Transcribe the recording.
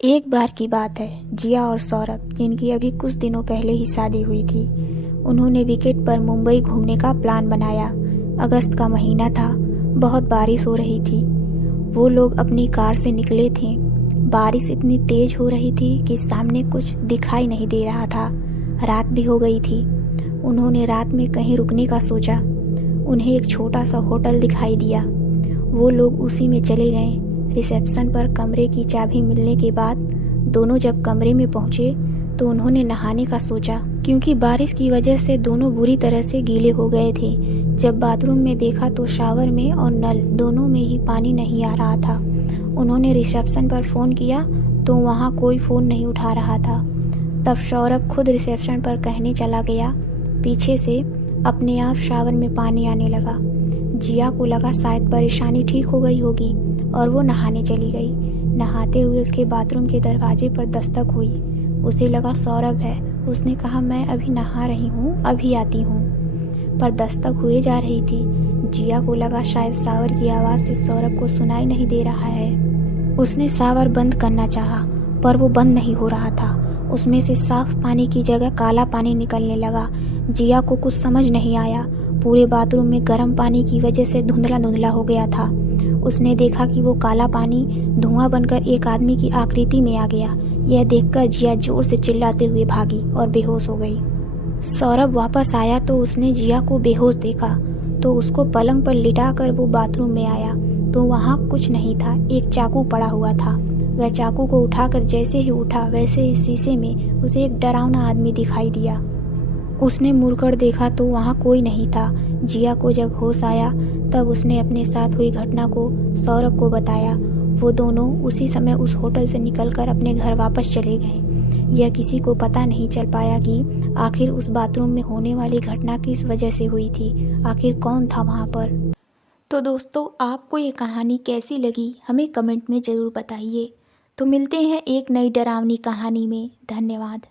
एक बार की बात है, जिया और सौरभ, जिनकी अभी कुछ दिनों पहले ही शादी हुई थी, उन्होंने वीकेंड पर मुंबई घूमने का प्लान बनाया। अगस्त का महीना था, बहुत बारिश हो रही थी। वो लोग अपनी कार से निकले थे। बारिश इतनी तेज हो रही थी कि सामने कुछ दिखाई नहीं दे रहा था। रात भी हो गई थी। उन्होंने रात में कहीं रुकने का सोचा। उन्हें एक छोटा सा होटल दिखाई दिया। वो लोग उसी में चले गए। रिसेप्शन पर कमरे की चाबी मिलने के बाद दोनों जब कमरे में पहुंचे तो उन्होंने नहाने का सोचा, क्योंकि बारिश की वजह से दोनों बुरी तरह से गीले हो गए थे। जब बाथरूम में देखा तो शावर में और नल दोनों में ही पानी नहीं आ रहा था। उन्होंने रिसेप्शन पर फ़ोन किया तो वहाँ कोई फ़ोन नहीं उठा रहा था। तब सौरभ खुद रिसेप्शन पर कहने चला गया। पीछे से अपने आप शावर में पानी आने लगा। जिया को लगा शायद परेशानी ठीक हो गई होगी और वो नहाने चली गई। नहाते हुए उसके बाथरूम के दरवाजे पर दस्तक हुई। उसे लगा सौरभ है। उसने कहा, मैं अभी नहा रही हूँ, अभी आती हूँ। पर दस्तक हुए जा रही थी। जिया को लगा शायद शावर की आवाज़ से सौरभ को सुनाई नहीं दे रहा है। उसने शावर बंद करना चाहा, पर वो बंद नहीं हो रहा था। उसमें से साफ पानी की जगह काला पानी निकलने लगा। जिया को कुछ समझ नहीं आया। पूरे बाथरूम में गर्म पानी की वजह से धुंधला धुंधला हो गया था। उसने देखा कि वो काला पानी धुआं बनकर एक आदमी की आकृति में आ गया। यह देखकर जिया जोर से चिल्लाते हुए भागी और बेहोश हो गई। सौरभ वापस आया तो उसने जिया को बेहोश देखा, तो उसको पलंग पर लिटाकर वो बाथरूम में आया तो वहाँ कुछ नहीं था। एक चाकू पड़ा हुआ था। वह चाकू को उठाकर जैसे ही उठा वैसे ही शीशे में उसे एक डरावना आदमी दिखाई दिया। उसने मुड़कर देखा तो वहाँ कोई नहीं था। जिया को जब होश आया तब उसने अपने साथ हुई घटना को सौरभ को बताया। वो दोनों उसी समय उस होटल से निकलकर अपने घर वापस चले गए। यह किसी को पता नहीं चल पाया कि आखिर उस बाथरूम में होने वाली घटना किस वजह से हुई थी, आखिर कौन था वहाँ पर। तो दोस्तों, आपको ये कहानी कैसी लगी हमें कमेंट में ज़रूर बताइए। तो मिलते हैं एक नई डरावनी कहानी में। धन्यवाद।